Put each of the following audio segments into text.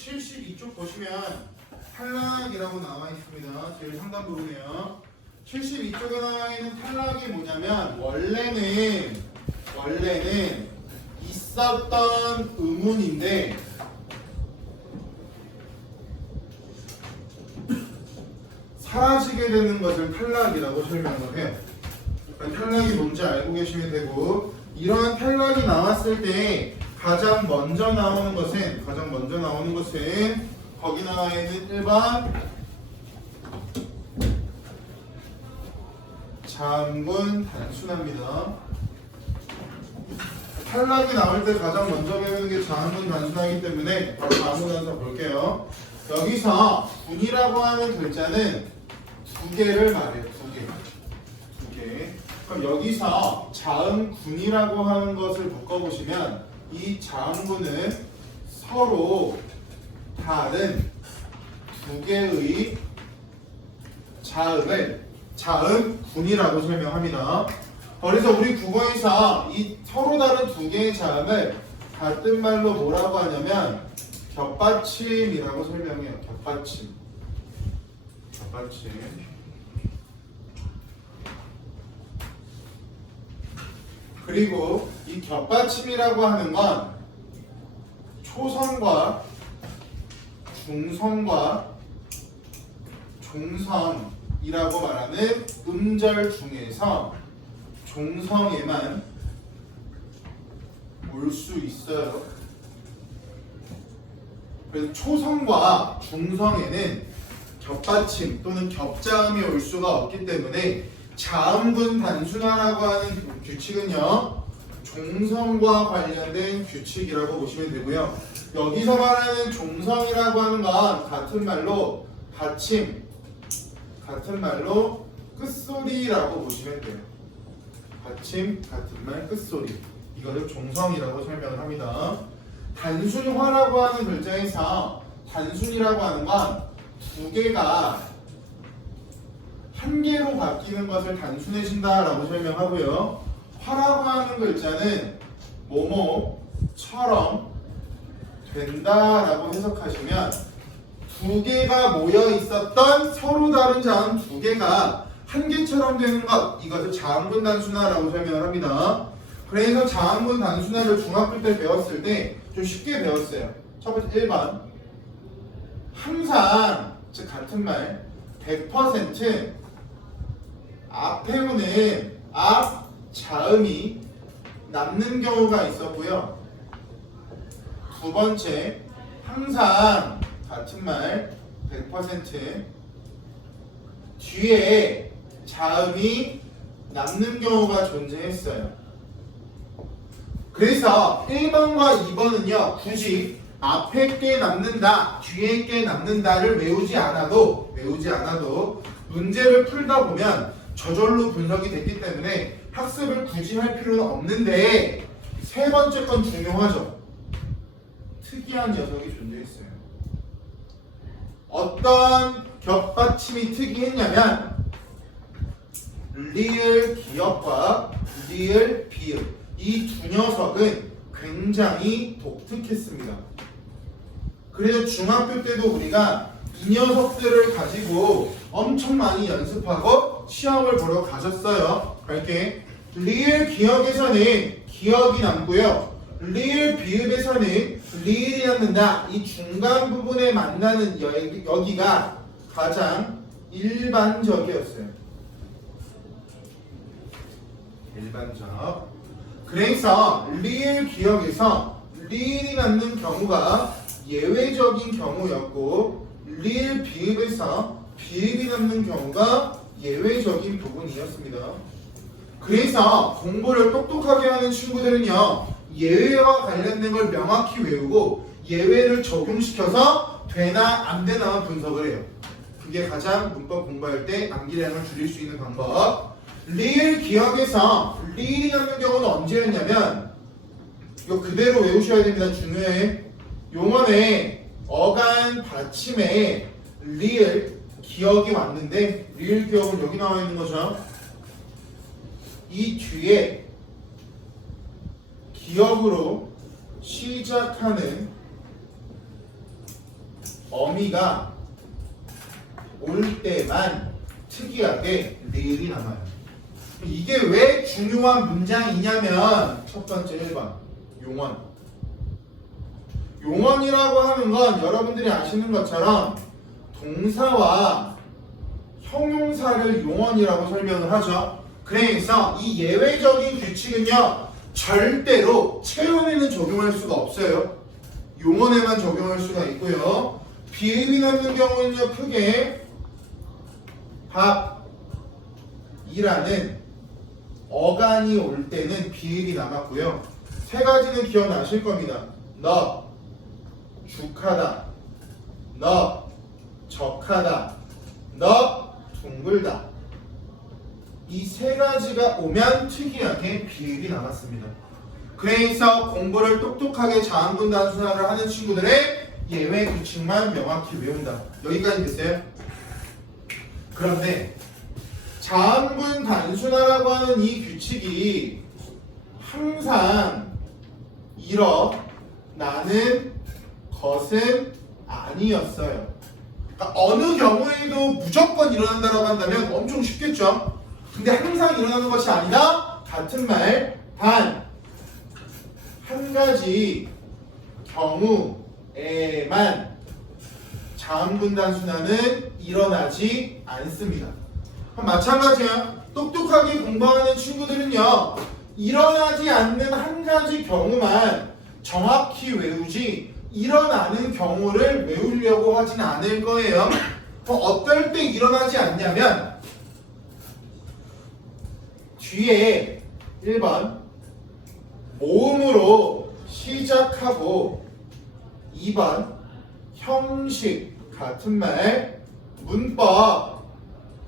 72쪽 보시면 탈락이라고 나와 있습니다. 제일 상단 부분이에요. 72쪽에 나와 있는 탈락이 뭐냐면 원래는 있었던 의문인데 사라지게 되는 것을 탈락이라고 설명을 해요. 그러니까 탈락이 뭔지 알고 계시면 되고, 이러한 탈락이 나왔을 때 가장 먼저 나오는 것은 거기 나와 있는 1번 자음군 단순화입니다. 탈락이 나올 때 가장 먼저 배우는 게 자음군 단순화이기 때문에 바로 자음군 단순화 볼게요. 여기서 군이라고 하는 글자는 두 개를 말해요. 두 개. 그럼 여기서 자음군이라고 하는 것을 묶어보시면 이 자음군은 서로 다른 두 개의 자음을 자음군이라고 설명합니다. 그래서 우리 국어에서 이 서로 다른 두 개의 자음을 같은 말로 뭐라고 하냐면 겹받침이라고 설명해요. 겹받침. 그리고 이 겹받침이라고 하는 건 초성과 중성과 종성이라고 말하는 음절 중에서 종성에만 올 수 있어요. 그래서 초성과 중성에는 겹받침 또는 겹자음이 올 수가 없기 때문에 자음군 단순화라고 하는 규칙은요, 종성과 관련된 규칙이라고 보시면 되고요. 여기서 말하는 종성이라고 하는 건 같은 말로 받침, 같은 말로 끝소리라고 보시면 돼요. 받침, 같은 말, 끝소리. 이거를 종성이라고 설명을 합니다. 단순화라고 하는 글자에서 단순이라고 하는 건 두 개가 한 개로 바뀌는 것을 단순해진다라고 설명하고요. 화라고 하는 글자는 뭐뭐처럼 된다라고 해석하시면 두 개가 모여 있었던 서로 다른 자음 두 개가 한 개처럼 되는 것, 이것을 자음군 단순화라고 설명을 합니다. 그래서 자음군 단순화를 중학교 때 배웠을 때 좀 쉽게 배웠어요. 첫 번째 1번 항상 즉 같은 말 100% 앞에 오는 앞 자음이 남는 경우가 있었고요. 두 번째 항상 같은 말 100% 뒤에 자음이 남는 경우가 존재했어요. 그래서 1번과 2번은요 굳이 앞에 게 남는다, 뒤에 게 남는다를 외우지 않아도 문제를 풀다 보면 저절로 분석이 됐기 때문에 학습을 굳이 할 필요는 없는데, 세 번째 건 중요하죠. 특이한 녀석이 존재했어요. 어떤 겹받침이 특이했냐면 리을 기역과 리을 비읍, 이 두 녀석은 굉장히 독특했습니다. 그래서 중학교 때도 우리가 이 녀석들을 가지고 엄청 많이 연습하고 시험을 보러 가셨어요. 이렇게 리을 기역에서는 기역이 남고요. 리을 비읍에서는 리을이 남는다. 이 중간 부분에 만나는 여기가 가장 일반적이었어요. 일반적. 그래서 리을 기역에서 리을이 남는 경우가 예외적인 경우였고, 리을 비읍에서 비읍이 남는 경우가 예외적인 부분이었습니다. 그래서 공부를 똑똑하게 하는 친구들은요, 예외와 관련된 걸 명확히 외우고 예외를 적용시켜서 되나 안 되나 분석을 해요. 그게 가장 문법 공부할 때 암기량을 줄일 수 있는 방법. 리을 기억에서 리을이 남는 경우는 언제였냐면, 이거 그대로 외우셔야 됩니다. 중요해. 용언에 어간 받침에 리을 기억이 왔는데, 리을 기억은 여기 나와 있는 거죠. 이 뒤에 기억으로 시작하는 어미가 올 때만 특이하게 리을이 남아요. 이게 왜 중요한 문장이냐면 첫 번째 1번 용언. 용언이라고 하는 건 여러분들이 아시는 것처럼 동사와 형용사를 용언이라고 설명을 하죠. 그래서 이 예외적인 규칙은요 절대로 채용에는 적용할 수가 없어요. 용언에만 적용할 수가 있고요. 비읍이 남는 경우는요 크게 밥이라는 어간이 올 때는 비읍이 남았고요. 세 가지는 기억나실 겁니다. 너 죽하다, 너 적하다, 너 둥글다. 이 세 가지가 오면 특이하게 비읍이 남았습니다. 그래서 공부를 똑똑하게 자음분 단순화를 하는 친구들의 예외 규칙만 명확히 외운다. 여기까지 됐어요? 그런데 자음분 단순화라고 하는 이 규칙이 항상 일어나는 것은 아니었어요. 그러니까 어느 경우에도 무조건 일어난다고 한다면 엄청 쉽겠죠. 근데 항상 일어나는 것이 아니다. 같은 말, 단 한 가지 경우에만 자음분 단순화는 일어나지 않습니다. 마찬가지야. 똑똑하게 공부하는 친구들은요 일어나지 않는 한 가지 경우만 정확히 외우지 일어나는 경우를 외우려고 하진 않을 거예요. 어떨 때 일어나지 않냐면 뒤에 1번 모음으로 시작하고 2번 형식 같은 말 문법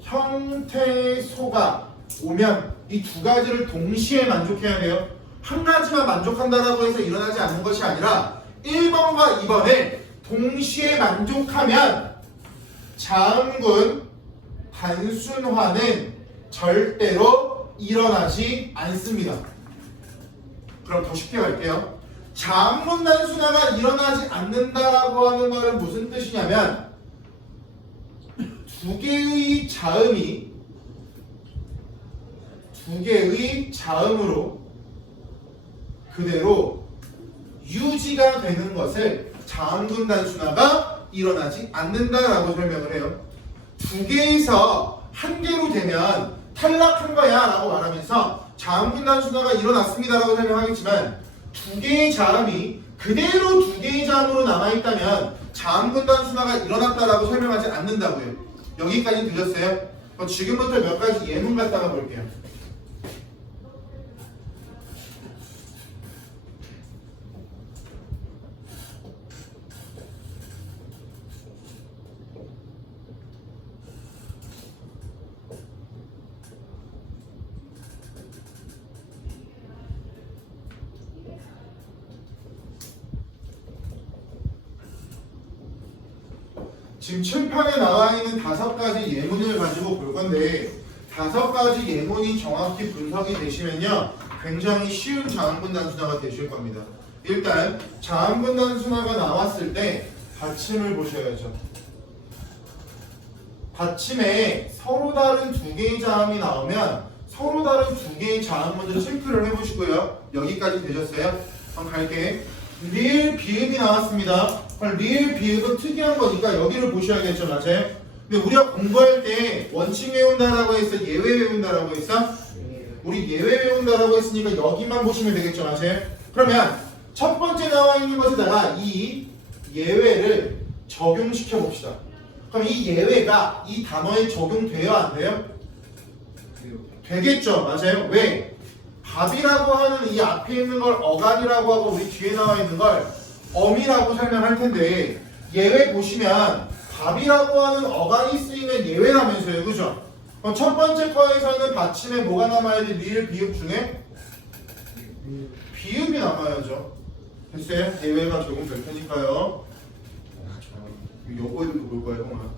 형태소가 오면 이 두 가지를 동시에 만족해야 돼요. 한 가지만 만족한다라고 해서 일어나지 않는 것이 아니라 1번과 2번을 동시에 만족하면 자음분 단순화는 절대로 일어나지 않습니다. 그럼 더 쉽게 갈게요. 자음분 단순화가 일어나지 않는다라고 하는 말은 무슨 뜻이냐면 두 개의 자음으로 그대로 유지가 되는 것을 자음분 단순화가 일어나지 않는다라고 설명을 해요. 두 개에서 한 개로 되면 탈락한 거야 라고 말하면서 자음분 단순화가 일어났습니다라고 설명하겠지만 두 개의 자음이 그대로 두 개의 자음으로 남아있다면 자음분 단순화가 일어났다라고 설명하지 않는다고요. 여기까지 들렸어요? 그럼 지금부터 몇 가지 예문 갖다가 볼게요. 지금 칠판에 나와 있는 5가지 예문을 가지고 볼 건데 5가지 예문이 정확히 분석이 되시면요 굉장히 쉬운 자음분 단순화가 되실 겁니다. 일단 자음분 단순화가 나왔을 때 받침을 보셔야죠. 받침에 서로 다른 두 개의 자음이 나오면 서로 다른 두 개의 자음문을 체크를 해보시고요. 여기까지 되셨어요? 그럼 갈게. 리을 비읍이 나왔습니다. 리을 비읍은 특이한 거니까 여기를 보셔야겠죠, 맞아요? 근데 우리가 공부할 때 원칙 외운다라고 했어, 예외 외운다라고 했어? 우리 예외 외운다라고 했으니까 여기만 보시면 되겠죠, 맞아요? 그러면 첫 번째 나와 있는 것에다가 이 예외를 적용시켜 봅시다. 그럼 이 예외가 이 단어에 적용돼요, 안 돼요? 되겠죠, 맞아요? 왜? 밥이라고 하는 이 앞에 있는 걸 어간이라고 하고 우리 뒤에 나와 있는 걸 어미라고 설명할 텐데 예외 보시면 밥이라고 하는 어간이 쓰이는 예외라면서요, 그죠? 그럼 첫 번째 거에서는 받침에 뭐가 남아야 돼? 리을 비읍 중에 비읍이 남아야죠. 됐어요? 예외가 적용될 테니까요. 요거에도 볼 거예요, 형아.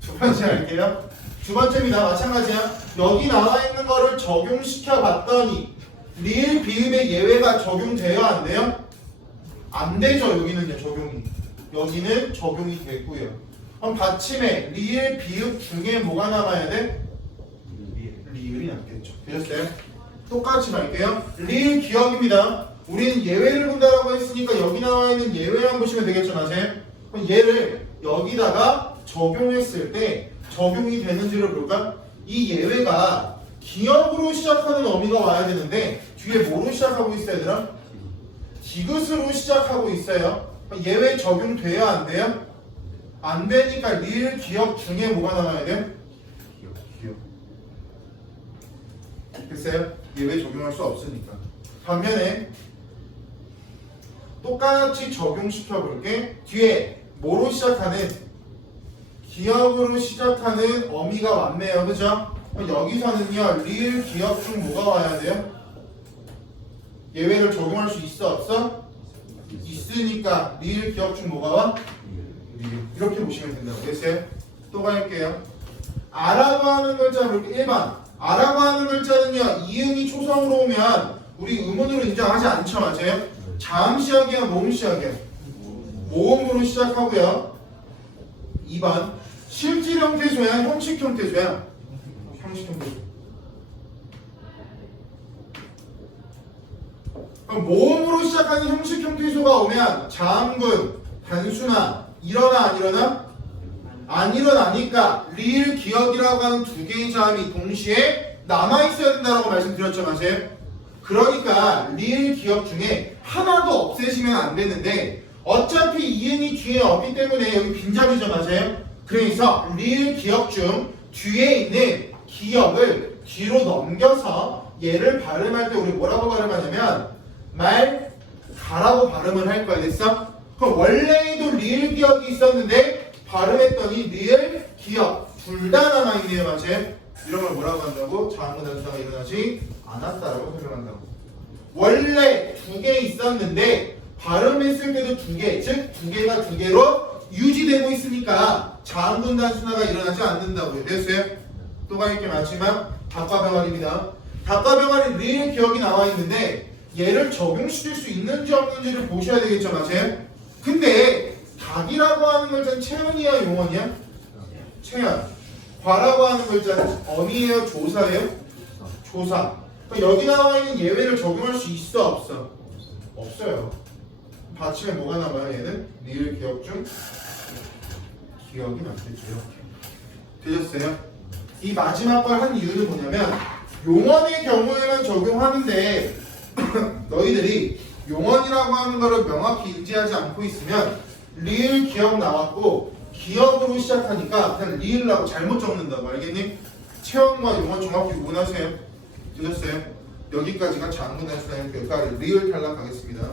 두 번째 할게요. 두 번째입니다. 마찬가지야. 여기 나와 있는 거를 적용시켜 봤더니 리을 비읍의 예외가 적용돼요, 안 돼요? 안 되죠. 여기는요, 적용이. 여기는 적용이 됐고요. 그럼 받침에 리을, 비읍 중에 뭐가 남아야 돼? 리을이 남겠죠. 되셨어요? 똑같이 갈게요. 리을 기억입니다. 우리는 예외를 본다라고 했으니까 여기 나와 있는 예외만 보시면 되겠죠, 맞아요? 그럼 얘를 여기다가 적용했을 때 적용이 되는지를 볼까? 이 예외가 기역으로 시작하는 어미가 와야 되는데 뒤에 뭐로 시작하고 있어요, 얘들아? 디귿으로 시작하고 있어요. 예외 적용돼요, 안 돼요? 안 되니까 리을 기역 중에 뭐가 나와야 돼요? 기역. 됐어요? 예외 적용할 수 없으니까. 반면에 똑같이 적용시켜 볼게. 뒤에 뭐로 시작하는? 기역으로 시작하는 어미가 왔네요, 그죠? 여기서는요, 리을 기역 중 뭐가 와야 돼요? 예외를 적용할 수 있어, 없어? 있으니까 리을 기역 중 뭐가 와? 리을. 이렇게 보시면 된다고. 됐어요? 또 갈게요. 아라고 하는 글자 볼게. 1번. 아라고 하는 글자는요, 이응이 초성으로 오면 우리 의문으로 인정하지 않죠, 맞아요? 자음 시작이야, 모음 시작이야? 모음으로 시작하고요. 2번. 실질 형태소야, 형식 형태소야? 형식 형태소. 모음으로 시작하는 형식 형태소가 오면 자음군, 단수나 일어나 안 일어나? 안 일어나니까 리을 기역이라고 하는 두 개의 자음이 동시에 남아있어야 된다고 말씀드렸죠, 맞아요? 그러니까 리을 기역 중에 하나도 없애시면 안 되는데 어차피 이응이 뒤에 없기 때문에 여기 빈자리죠, 맞아요? 그래서 리을 기역 중 뒤에 있는 기역을 뒤로 넘겨서 얘를 발음할 때 우리 뭐라고 발음하냐면 말 가라고 발음을 할 거야. 됐어? 그럼 원래도 리을 기역이 있었는데 발음했더니 리을 기역 둘 다 남아있네요, 맞아요? 이런 걸 뭐라고 한다고? 자음문 단수가 일어나지 않았다라고 설명한다고. 원래 두 개 있었는데 발음했을 때도 두 개, 즉 두 개가 두 개로 유지되고 있으니까 자음문 단수가 일어나지 않는다고요. 됐어요? 또 갈게 마지막 닭과 병아리입니다. 닭과 병아리 리을 기역이 나와 있는데 얘를 적용시킬 수 있는지 없는지를 보셔야 되겠죠, 맞아요? 근데 닭이라고 하는 글자는 체언이야, 용언이야? 체언. 과라고 하는 글자는 어미예요, 조사예요? 조사. 그러니까 여기 나와 있는 예외를 적용할 수 있어, 없어? 없어요. 받침에 뭐가 남아요, 얘는? 리을 기역 중 기역이 남겠죠. 되셨어요? 이 마지막 걸 한 이유는 뭐냐면 용언의 경우에만 적용하는데 너희들이 용언이라고 하는 거를 명확히 인지하지 않고 있으면 리을 기역 나왔고 기역으로 시작하니까 그냥 리을라고 잘못 적는다고. 알겠니? 체언과 용언 정확히 구분하세요. 되셨어요? 여기까지가 자음문단수라는 교과를 리을 탈락하겠습니다.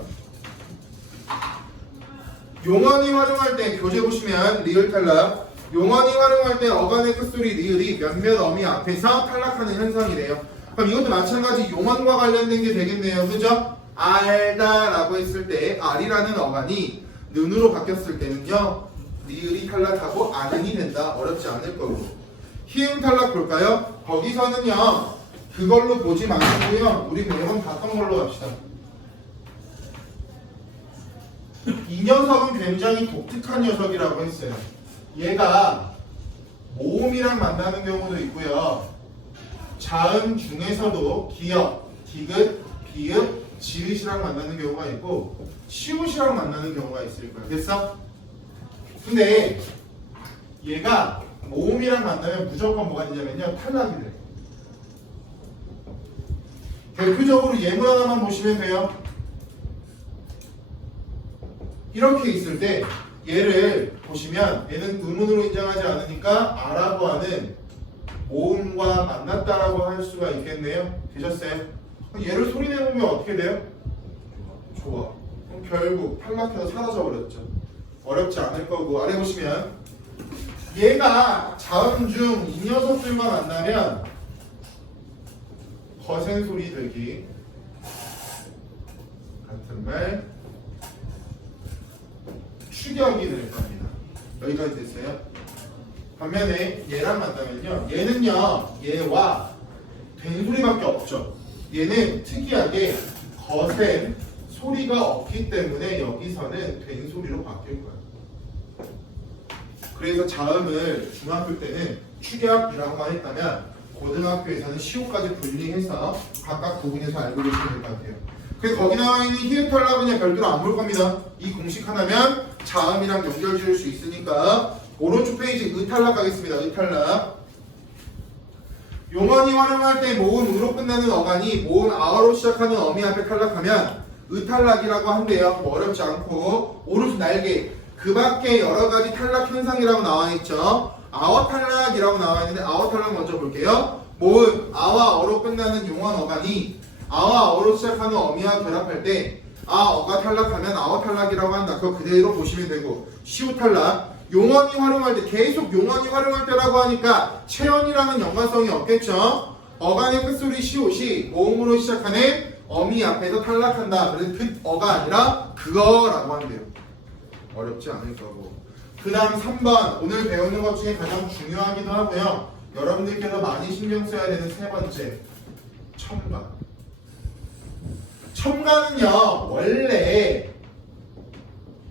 용언이 활용할 때 교재 보시면 리을 탈락. 용언이 활용할 때 어간의 끝소리 리을이 몇몇 어미 앞에서 탈락하는 현상이래요. 그럼 이것도 마찬가지 용언과 관련된 게 되겠네요. 그죠? 알다 라고 했을 때 알이라는 어간이 는으로 바뀌었을 때는요, 리을이 탈락하고 아는이 된다. 어렵지 않을 거고. 희응 탈락 볼까요? 거기서는요, 그걸로 보지 마시고요, 우리 매번 봤던 걸로 갑시다. 이 녀석은 굉장히 독특한 녀석이라고 했어요. 얘가 모음이랑 만나는 경우도 있고요, 자음 중에서도 기역, 디귿, 비읍, 지읒이랑 만나는 경우가 있고 시옷이랑 만나는 경우가 있을 거야. 됐어? 근데 얘가 모음이랑 만나면 무조건 뭐가 되냐면요, 탈락이 돼. 대표적으로 예문 하나만 보시면 돼요. 이렇게 있을 때 얘를 보시면 얘는 의문으로 인정하지 않으니까 아라고 하는 모음과 만났다라고 할 수가 있겠네요. 되셨어요? 얘를 소리내보면 어떻게 돼요? 좋아. 그럼 결국 탈락해서 사라져버렸죠. 어렵지 않을 거고. 아래 보시면 얘가 자음 중 이 녀석들과 만나면 거센 소리 들기, 같은 말, 추격이 될 겁니다. 여기까지 됐어요? 반면에 얘랑 만나면요, 얘는요, 얘와 된소리밖에 없죠. 얘는 특이하게 거센 소리가 없기 때문에 여기서는 된소리로 바뀔 거예요. 그래서 자음을 중학교 때는 축약이라고만 했다면 고등학교에서는 시호까지 분리해서 각각 구분해서 알고 계시면 될 것 같아요. 그래서 거기 나와 있는 히읗탈락은 그냥 별도로 안 볼 겁니다. 이 공식 하나면 자음이랑 연결 지을 수 있으니까 오른쪽 페이지 의탈락 가겠습니다. 의탈락. 용언이 활용할 때 모음 으로 끝나는 어간이 모음 아어로 시작하는 어미 앞에 탈락하면 의탈락이라고 한대요. 뭐 어렵지 않고 오른쪽 날개 그 밖에 여러 가지 탈락 현상이라고 나와 있죠. 아어 탈락이라고 나와 있는데 아어 탈락 먼저 볼게요. 모음 아와 어로 끝나는 용언 어간이 아와 어로 시작하는 어미와 결합할 때 아어가 탈락하면 아어 탈락이라고 한다. 그거 그대로 보시면 되고 시우 탈락 용언이 활용할 때 계속 용언이 활용할 때라고 하니까 체언이라는 연관성이 없겠죠. 어간의 끝소리 시옷이 모음으로 시작하는 어미 앞에서 탈락한다. 그래서 그 어가 아니라 그거라고 한대요. 어렵지 않을 거고. 그 다음 3번 오늘 배우는 것 중에 가장 중요하기도 하고요. 여러분들께서 많이 신경 써야 되는 세 번째 첨가. 첨가는요 원래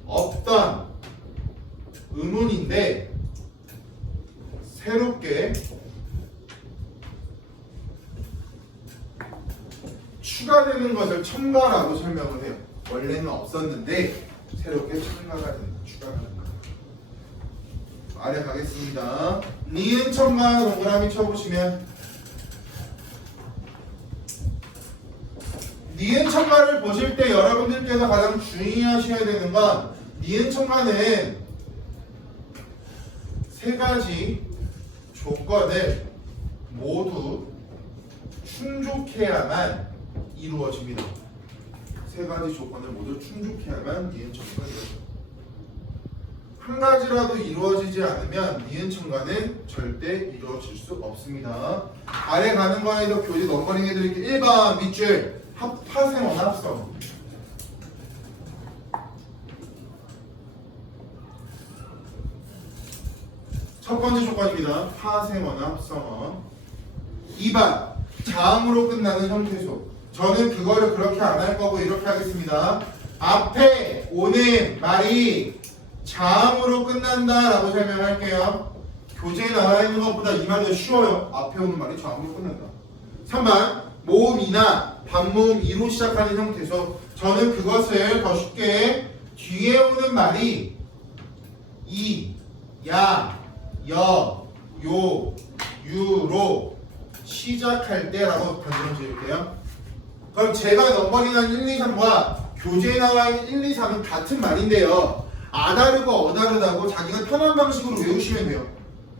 없던 의문인데 새롭게 추가되는 것을 첨가라고 설명을 해요. 원래는 없었는데 새롭게 첨가가 된다. 추가가 된다. 아래 가겠습니다. 니은 첨가 동그라미 쳐보시면 니은 첨가를 보실 때 여러분들께서 가장 주의하셔야 되는 건 니은 첨가는 세 가지 조건을 모두 충족해야만 이루어집니다. 세 가지 조건을 모두 충족해야만 니은 첨가가 이루어집니다. 한 가지라도 이루어지지 않으면 니은 첨가는 절대 이루어질 수 없습니다. 아래 가는 거에서 교재 넘버링 해드릴게요. 1번 밑줄 파생어나 합성. 첫 번째 조건입니다. 파생어나 합성어. 2번 자음으로 끝나는 형태소. 저는 그거를 그렇게 안 할 거고 이렇게 하겠습니다. 앞에 오는 말이 자음으로 끝난다 라고 설명할게요. 교재에 나와 있는 것보다 이 말이 더 쉬워요. 앞에 오는 말이 자음으로 끝난다. 3번 모음이나 반모음 이로 시작하는 형태소. 저는 그것을 더 쉽게 뒤에 오는 말이 이, 야, 여, 요, 유로 시작할 때라고 단정을 지을게요. 그럼 제가 넘버링한 1, 2, 3과 교재에 나와 있는 1, 2, 3은 같은 말인데요. 아다르고 어다르다고 자기가 편한 방식으로 외우시면 돼요.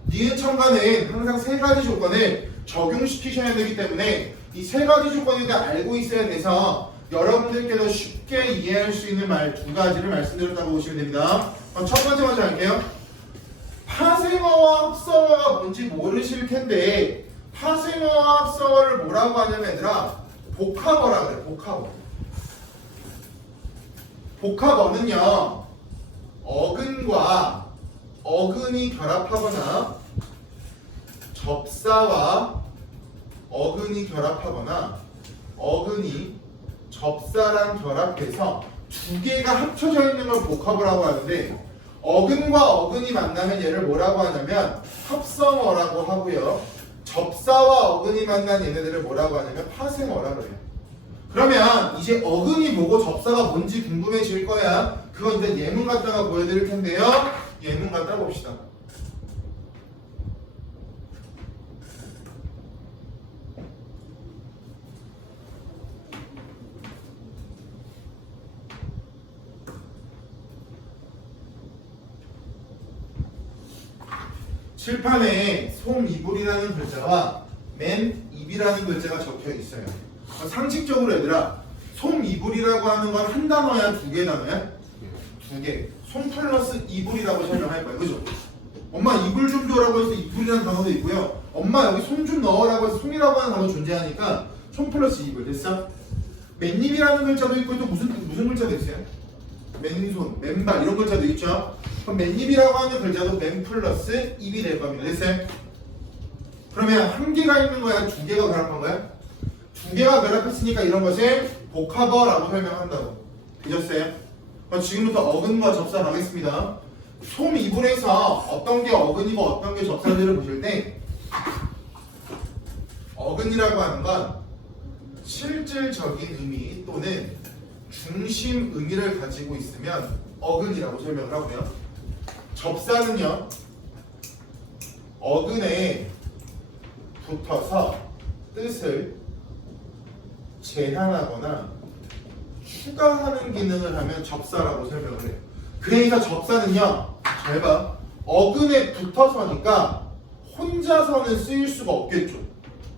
니은 첨가는 항상 세 가지 조건을 적용시키셔야 되기 때문에 이 세 가지 조건에 대해 알고 있어야 돼서 여러분들께서 쉽게 이해할 수 있는 말 두 가지를 말씀드렸다고 보시면 됩니다. 그럼 첫 번째 먼저 할게요. 파생어와 합성어가 뭔지 모르실 텐데 파생어와 합성어를 뭐라고 하냐면 얘들아 복합어라 그래. 복합어. 복합어는요 어근과 어근이 결합하거나 접사와 어근이 결합하거나 어근이 접사랑 결합해서 두 개가 합쳐져 있는 걸 복합어라고 하는데 어근과 어근이 만나면 얘를 뭐라고 하냐면 합성어라고 하고요. 접사와 어근이 만난 얘네들을 뭐라고 하냐면 파생어라고 해요. 그러면 이제 어근이 뭐고 접사가 뭔지 궁금해질 거야. 그건 이제 예문 갖다가 보여드릴 텐데요. 예문 갖다 봅시다. 칠판에 솜이불이라는 글자와 맨입이라는 글자가 적혀 있어요. 상식적으로 얘들아 솜이불이라고 하는 건 한 단어야 두 개 단어야? 두 개. 솜 플러스 이불이라고 설명할 거야. 그죠? 엄마 이불 좀 줘라고 해서 이불이라는 단어도 있고요. 엄마 여기 솜 좀 넣으라고 해서 솜이라고 하는 단어 존재하니까 솜 플러스 이불 됐어? 맨입이라는 글자도 있고 또 무슨 글자도 있어요? 맨손, 맨발 이런 글자도 있죠? 그럼 맨입이라고 하는 글자도 맨 플러스 입이 될 겁니다. 됐어요? 그러면 한 개가 있는 거야? 두 개가 결합한 거야? 두 개가 결합했으니까 이런 것을 복합어라고 설명한다고. 되셨어요? 그럼 지금부터 어근과 접사 가겠습니다. 소미분에서 어떤 게 어근이고 어떤 게 접사인지를 보실 때 어근이라고 하는 건 실질적인 의미 또는 중심 의미를 가지고 있으면 어근이라고 설명을 하고요. 접사는요, 어근에 붙어서 뜻을 제한하거나 추가하는 기능을 하면 접사라고 설명을 해요. 그래서 접사는요, 잘 봐. 어근에 붙어서니까 혼자서는 쓰일 수가 없겠죠.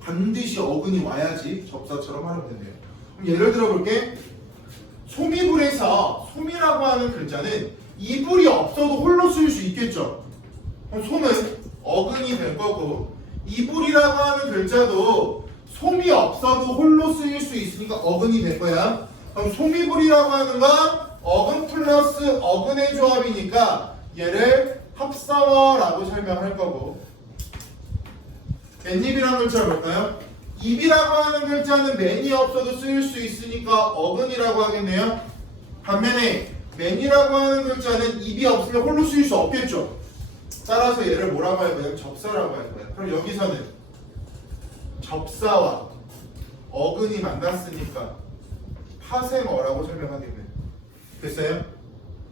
반드시 어근이 와야지 접사처럼 하면 된대요. 그럼 예를 들어 볼게. 소미불에서 소미라고 하는 글자는 이불이 없어도 홀로 쓰일 수 있겠죠. 그럼 소는 어근이 될 거고, 이불이라고 하는 글자도 솜이 없어도 홀로 쓰일 수 있으니까 어근이 될 거야. 그럼 소미불이라고 하는 건 어근 플러스 어근의 조합이니까 얘를 합사어라고 설명할 거고, 맨입이라는 글자를 볼까요? 입이라고 하는 글자는 맨이 없어도 쓰일 수 있으니까 어근이라고 하겠네요. 반면에 맨이라고 하는 글자는 입이 없으면 홀로 쓰일 수 없겠죠. 따라서 얘를 뭐라고 할 거예요? 접사라고 할 거예요. 그럼 여기서는 접사와 어근이 만났으니까 파생어라고 설명하겠네요. 됐어요?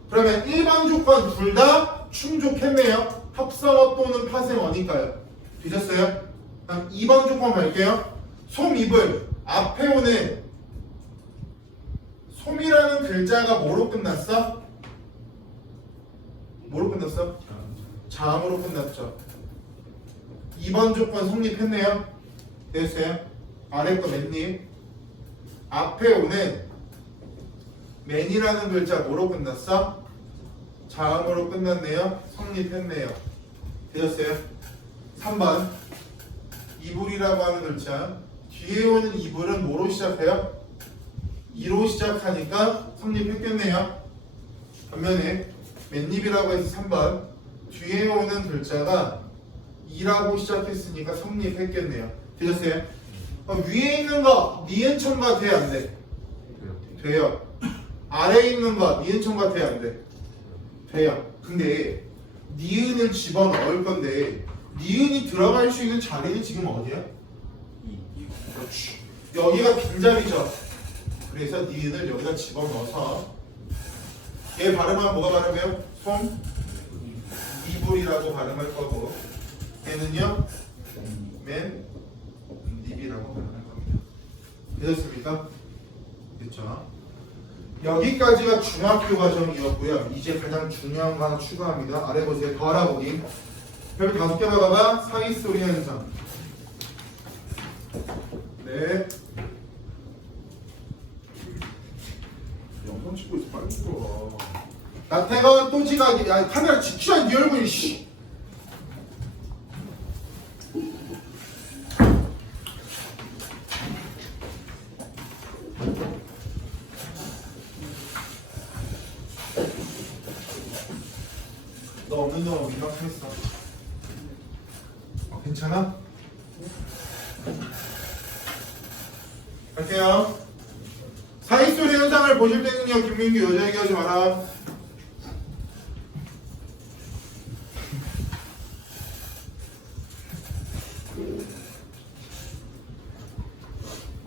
그러면 1번 조건 둘 다 충족했네요. 합사어 또는 파생어니까요. 되셨어요? 그럼 2번 조건 갈게요. 솜입을 앞에 오는 솜이라는 글자가 뭐로 끝났어? 뭐로 끝났어? 자음으로 끝났죠. 2번 조건 성립했네요. 됐어요? 아래 거 맨입. 앞에 오는 맨이라는 글자 뭐로 끝났어? 자음으로 끝났네요. 성립했네요. 되셨어요? 3번 이불이라고 하는 글자 뒤에 오는 이불은 뭐로 시작해요? 2로 시작하니까 성립했겠네요. 반면에 맨입이라고 해서 3번 뒤에 오는 글자가 2라고 시작했으니까 성립했겠네요. 되셨어요? 그럼 위에 있는 거 니은청과 돼? 안 돼? 돼요. 아래에 있는 거 니은청과 돼? 안 돼? 돼요. 근데 니은을 집어넣을 건데 니은이 들어갈 수 있는 자리는 지금 어디야? 그렇지. 여기가 빈자리죠. 그래서 니은을 여기다 집어넣어서 얘 발음하면 뭐가 발음해요? 솜 이불이라고 발음할 거고 얘는요 맨 닙이라고 발음할 겁니다. 되셨습니까? 됐죠? 여기까지가 중학교 과정이었고요. 이제 가장 중요한 거 하나 추가합니다. 아래 보세요. 더 알아보기. 별 5개 봐봐. 사이소리 현상. 네. 영상 찍고 있어. 빨리 들어. 나태건 또 지각이. 야 카메라 지키자 네 얼굴. 씨. 너 없는 동안 민망했어. 괜찮아? 갈게요. 사이소리 현상을 보실 때는요, 김민규 여자 얘기하지 마라.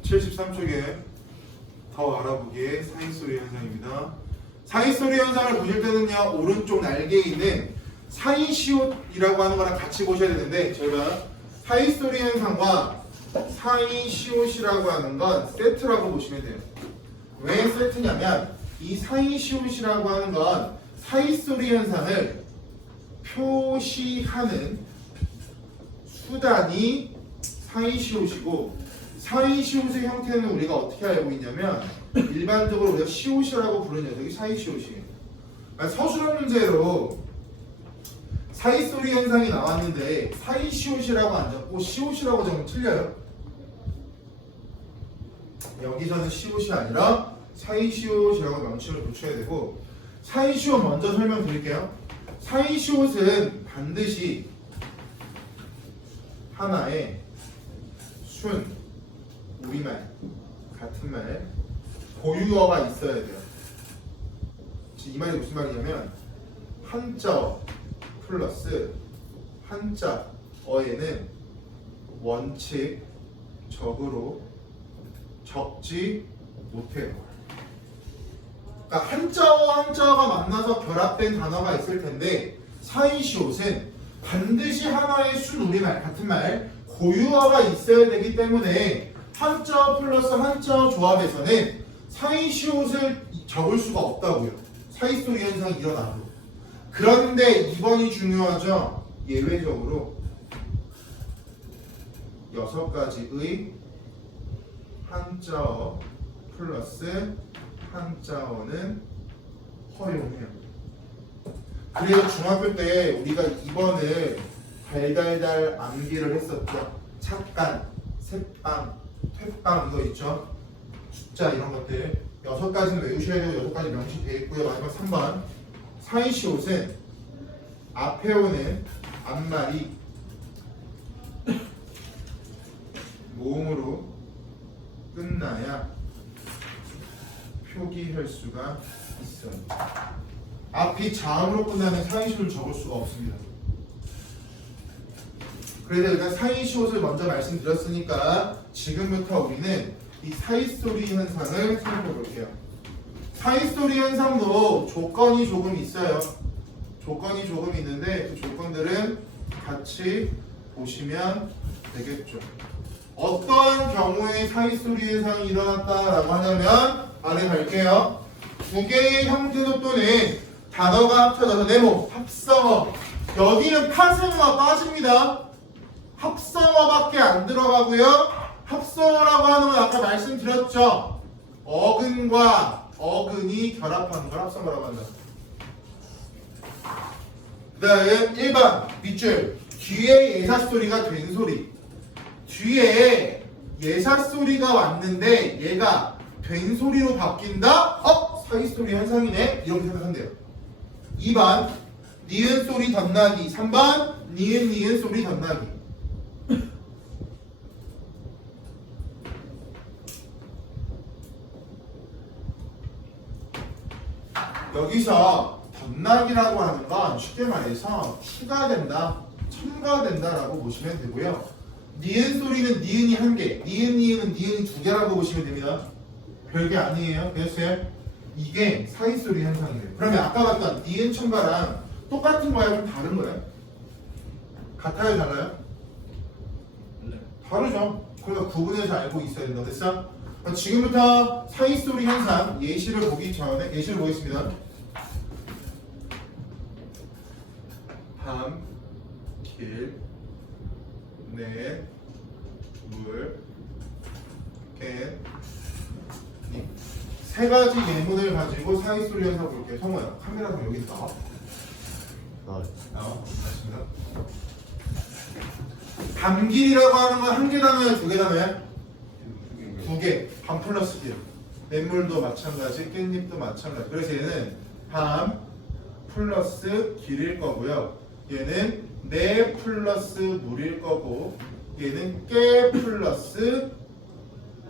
(73쪽에) 더 알아보기에 사이소리 현상입니다. 사이소리 현상을 보실 때는요, 오른쪽 날개에 있는 사이시옷이라고 하는 거랑 같이 보셔야 되는데, 저희가 사이소리 현상과 사이시옷이라고 하는 건 세트라고 보시면 돼요. 왜 세트냐면 이 사이시옷이라고 하는 건 사이소리 현상을 표시하는 수단이 사이시옷이고, 사이시옷의 형태는 우리가 어떻게 알고 있냐면 일반적으로 우리가 시옷이라고 부르는 녀석이 사이시옷이에요. 그러니까 서술형 문제로 사이소리 현상이 나왔는데 사이시옷이라고 안 적고 시옷이라고 적으면 틀려요. 여기서는 시옷이 아니라 사이시옷이라고 명칭을 붙여야 되고, 사이시옷 먼저 설명드릴게요. 사이시옷은 반드시 하나의 순, 우리말, 같은 말, 고유어가 있어야 돼요. 이 말이 무슨 말이냐면 한자어 플러스 한자어에는 원칙적으로 적지 못해요. 그러니까 한자어와 한자어가 만나서 결합된 단어가 있을 텐데 사이시옷은 반드시 하나의 순우리말 같은 말 고유어가 있어야 되기 때문에 한자어 플러스 한자어 조합에서는 사이시옷을 적을 수가 없다고요. 사이소리 현상이 일어나도. 그런데 2번이 중요하죠. 예외적으로 6가지의 한자어 플러스 한자어는 허용해요. 그래서 중학교 때 우리가 2번을 달달달 암기를 했었죠. 착간, 색방, 퇴방 이거 있죠. 숫자 이런 것들 6가지는 외우셔야 되고 6가지 명시되어 있고요. 마지막 3번 사이시옷은 앞에 오는 앞말이 모음으로 끝나야 표기할 수가 있어요. 앞이 자음으로 끝나는 사이시옷을 적을 수가 없습니다. 그래서 일단 사이시옷을 먼저 말씀드렸으니까 지금부터 우리는 이 사이소리 현상을 살펴볼게요. 사이소리 현상도 조건이 조금 있어요. 조건이 조금 있는데 그 조건들은 같이 보시면 되겠죠. 어떠한 경우에 사이소리 현상이 일어났다라고 하냐면 아래 갈게요. 두 개의 형태도 또는 단어가 합쳐져서 네모, 합성어. 여기는 파생어가 빠집니다. 합성어밖에 안 들어가고요. 합성어라고 하는 건 아까 말씀드렸죠. 어근과 어근이 결합하는 걸 합성어라고 한다. 그 다음에 1번 밑줄 뒤에 예사소리가 된 소리. 뒤에 예사소리가 왔는데 얘가 된 소리로 바뀐다? 사이소리 현상이네? 이렇게 생각하면 돼요. 2번 니은 소리 덧나기. 3번 니은 소리 덧나기. 여기서 덧나기라고 하는 건 쉽게 말해서 추가된다, 첨가된다라고 보시면 되고요. 니은 소리는 니은이 한 개, 니은은 니은이 두 개라고 보시면 됩니다. 별게 아니에요. 됐어요? 이게 사이소리 현상이에요. 그러면 아까 봤던 니은 첨가랑 똑같은 거야? 좀 다른 거야? 같아요? 달라요? 네. 다르죠. 그러니까 구분해서 알고 있어야 된다. 됐어? 지금부터 사이소리 현상 예시를 보기 전에 예시를 보겠습니다. 밤, 길, 넷, 물, 개, 세 가지 예문을 가지고 사이소리 현상 볼게요. 성호야, 카메라가 여기 나와? 나와. 맞습니다. 밤길이라고 하는 건 한 개 단어야, 두 개 단어야? 두 개. 밤 플러스 길. 냇물도 마찬가지, 깻잎도 마찬가지. 그래서 얘는 밤 플러스 길일 거고요. 얘는 내 플러스 물일 거고, 얘는 깨 플러스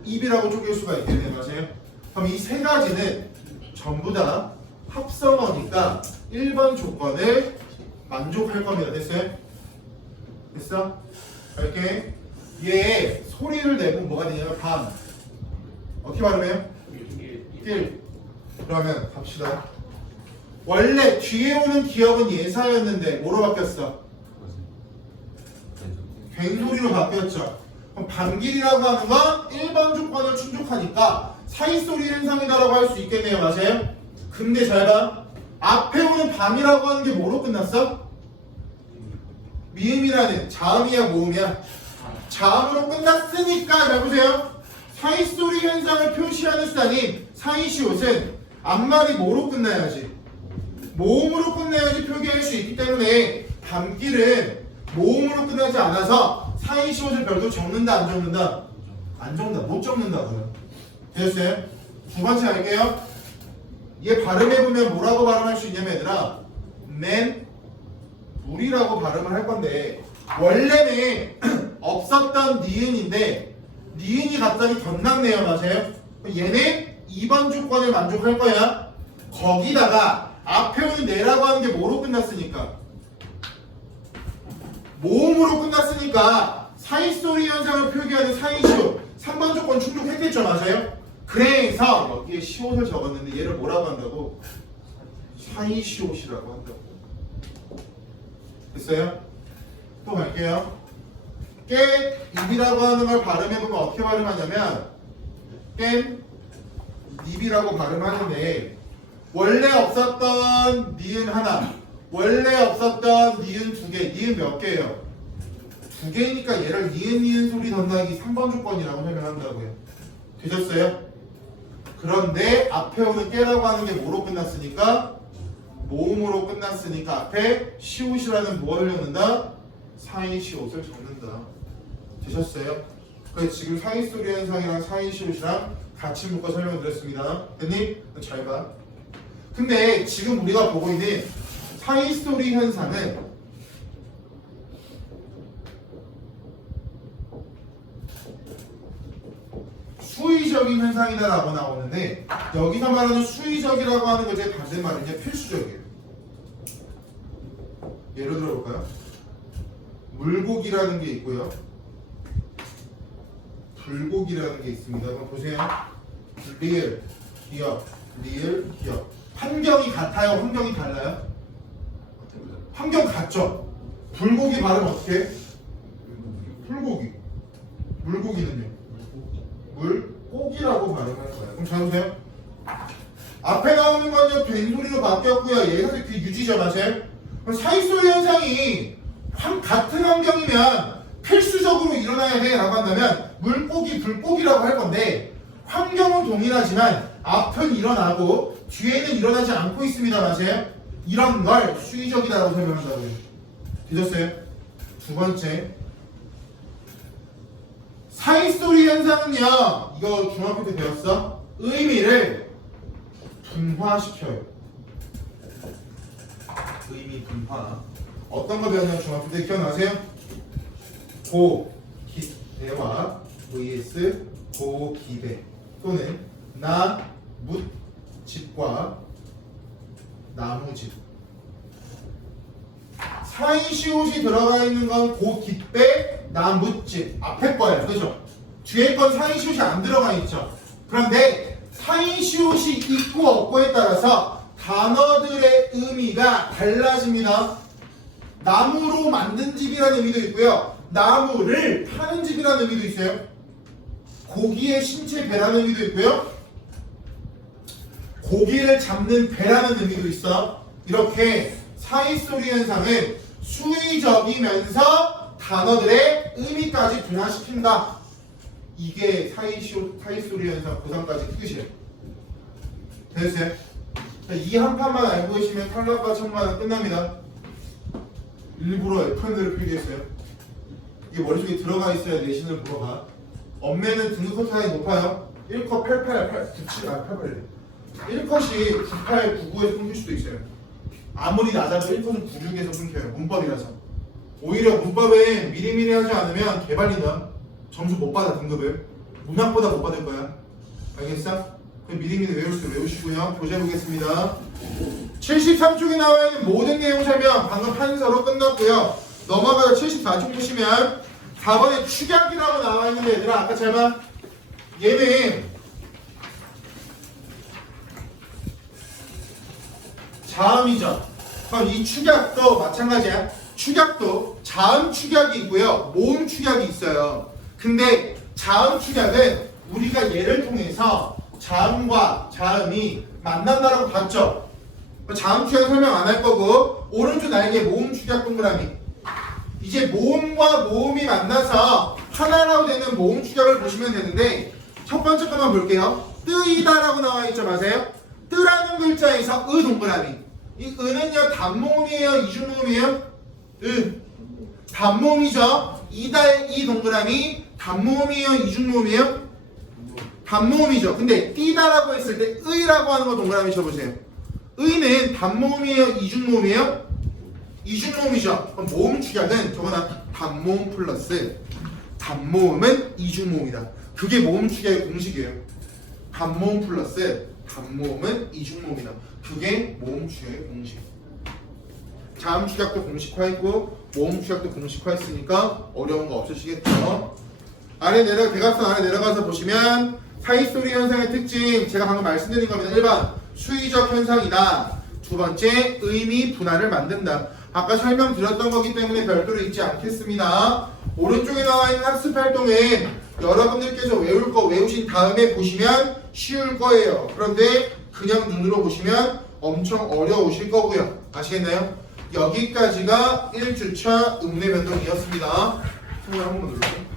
입이라고 쪼갤 수가 있겠네요. 맞아요? 그럼 이 세 가지는 전부 다 합성어니까 1번 조건을 만족할 겁니다. 됐어요? 됐어? 이렇게 얘 소리를 내면 뭐가 되냐면 밤. 어떻게 발음해요? 길. 그러면 갑시다. 원래 뒤에 오는 기억은 예사였는데 뭐로 바뀌었어? 된 소리로 바뀌었죠. 그럼 밤길이라고 하는 건 1번 조건을 충족하니까 사이소리 현상이다라고 할 수 있겠네요. 맞아요? 근데 잘 봐. 앞에 오는 밤이라고 하는 게 뭐로 끝났어? 미음이라는 자음이야 모음이야? 자음으로 끝났으니까 잘 보세요. 사이소리 현상을 표시하는 수단인 사이시옷은 앞말이 뭐로 끝나야지? 모음으로 끝내야지 표기할 수 있기 때문에 밤길은 모음으로 끝나지 않아서 사이시옷을 별도 적는다 안 적는다? 안 적는다. 못 적는다고요. 됐어요? 두 번째 할게요. 얘 발음해보면 뭐라고 발음할 수 있냐면 얘들아 맨 물이라고 발음을 할 건데 원래는 없었던 니은인데 니은이 갑자기 덧났네요. 맞아요? 얘는 2번 조건을 만족할 거야. 거기다가 앞에 오는 내라고 하는 게 뭐로 끝났으니까? 모음으로 끝났으니까 사이소리 현상을 표기하는 사이시옷 3번 조건 충족했겠죠, 맞아요? 그래서 여기에 시옷을 적었는데 얘를 뭐라고 한다고? 사이시옷이라고 한다고. 됐어요? 또 갈게요. 깻잎이라고 하는 걸 발음해보면 어떻게 발음하냐면 깻잎이라고 발음하는데 원래 없었던 니은 하나, 원래 없었던 니은 두 개, 니은 몇 개예요? 두 개니까 얘를 니은 소리 덧나기 3번 조건이라고 설명한다고요. 되셨어요? 그런데 앞에 오는 깨라고 하는 게 뭐로 끝났으니까? 모음으로 끝났으니까 앞에 시옷이라는 무엇을 적는다? 사이시옷을 적는다. 되셨어요? 그래서 지금 사이소리 현상이랑 사이시옷이랑 같이 묶어 설명드렸습니다. 됐니? 잘 봐. 근데 지금 우리가 보고 있는 사이소리 현상은 수의적인 현상이다라고 나오는데 여기서 말하는 수의적이라고 하는 것의 반대말은요 필수적이에요. 예를 들어볼까요? 물고기라는 게 있고요, 불고기라는 게 있습니다. 그럼 보세요. 리을, 기업, 리을, 기업. 환경이 같아요? 환경이 달라요? 환경 같죠? 불고기 발음 어떻게 해? 불고기. 물고기는요? 물고기라고 발음할 거예요. 그럼 잘 보세요. 앞에 나오는 건요 된소리로 바뀌었고요. 얘가 그 유지죠, 맞아요? 그럼 사이소리 현상이 같은 환경이면 필수적으로 일어나야 해 라고 한다면 물고기, 불고기라고 할 건데 환경은 동일하지만 앞은 일어나고 뒤에는 일어나지 않고 있습니다, 맞아요? 이런 걸 수의적이다라고 설명한다고요. 되셨어요? 두 번째, 사이소리 현상은요, 이거 중학교 때 배웠어? 의미를 분화시켜요. 의미 분화. 어떤 거 배웠냐면 중학교 때 기억나세요? 고, 기, 배와 vs 고, 기, 배 또는 나, 묻, 집과 나무집. 사이시옷이 들어가 있는 건 고, 기, 배, 나, 묻, 집 앞에 거예요, 그죠? 뒤에 건 사이시옷이 안 들어가 있죠. 그런데 사이시옷이 있고 없고에 따라서 단어들의 의미가 달라집니다. 나무로 만든 집이라는 의미도 있고요, 나무를 파는 집이라는 의미도 있어요. 고기의 신체 배라는 의미도 있고요, 고기를 잡는 배라는 의미도 있어. 이렇게 사이소리 현상은 수의적이면서 단어들의 의미까지 분화시킨다. 이게 사이소리 현상 고3까지 뜻이에요. 됐어요? 이 한 판만 알고 계시면 탈락과 천만은 끝납니다. 일부러 F를 표기했어요. 이게 머릿속에 들어가 있어야 내신을 보러 가. 엄매는 등급 커트라인이 높아요. 1컷 88, 88. 1컷이 98, 99에서 끊길 수도 있어요. 아무리 낮아도 1컷은 96에서 끊겨요. 문법이라서. 오히려 문법에 미리미리 하지 않으면 개발리다. 점수 못 받아, 등급을. 문학보다 못 받을 거야. 알겠어? 그럼 미리미리 외우시고요. 교재 보겠습니다. 73쪽에 나와 있는 모든 내용 설명 방금 판서로 끝났고요. 넘어가서 74쪽 보시면 4번에 축약이라고 나와 있는데, 얘들아 아까 잘 봐. 얘는 자음이죠. 그럼 이 축약도 마찬가지야. 축약도 자음 축약이 있고요, 모음 축약이 있어요. 근데 자음 축약은 우리가 얘를 통해서 자음과 자음이 만난다라고 봤죠. 자음 축약 설명 안 할 거고, 오른쪽 날개 모음 축약 동그라미. 이제 모음과 모음이 만나서 하나로 되는 모음 축약을 보시면 되는데, 첫 번째 것만 볼게요. 뜨이다라고 나와 있죠, 맞아요? 뜨라는 글자에서 으 동그라미. 이 으는요 단모음이에요, 이중모음이에요? 단모음이죠. 이다의 이 동그라미 단모음이에요, 이중모음이에요? 단모음이죠. 근데 띠다라고 했을 때 의라고 하는 거 동그라미 쳐보세요. 의는 단모음이에요, 이중모음이에요? 이중모음이죠. 그럼 모음 축약은 저거나 단모음 플러스 단모음은 이중모음이다. 그게 모음 축약의 공식이에요. 단모음 플러스 단모음은 이중모음이다. 그게 모음추의 공식. 자음추격도 공식화했고 모음추격도 공식화했으니까 어려운 거 없으시겠죠? 아래 내려 대각선 아래 내려가서 보시면 사이소리 현상의 특징 제가 방금 말씀드린 겁니다. 1번 수의적 현상이다. 두 번째 의미 분할을 만든다. 아까 설명드렸던 거기 때문에 별도로 읽지 않겠습니다. 오른쪽에 나와 있는 학습 활동은 여러분들께서 외울 거 외우신 다음에 보시면 쉬울 거예요. 그런데 그냥 눈으로 보시면 엄청 어려우실 거고요. 아시겠나요? 여기까지가 1주차 음례 변동이었습니다. 손을 한번 눌러요.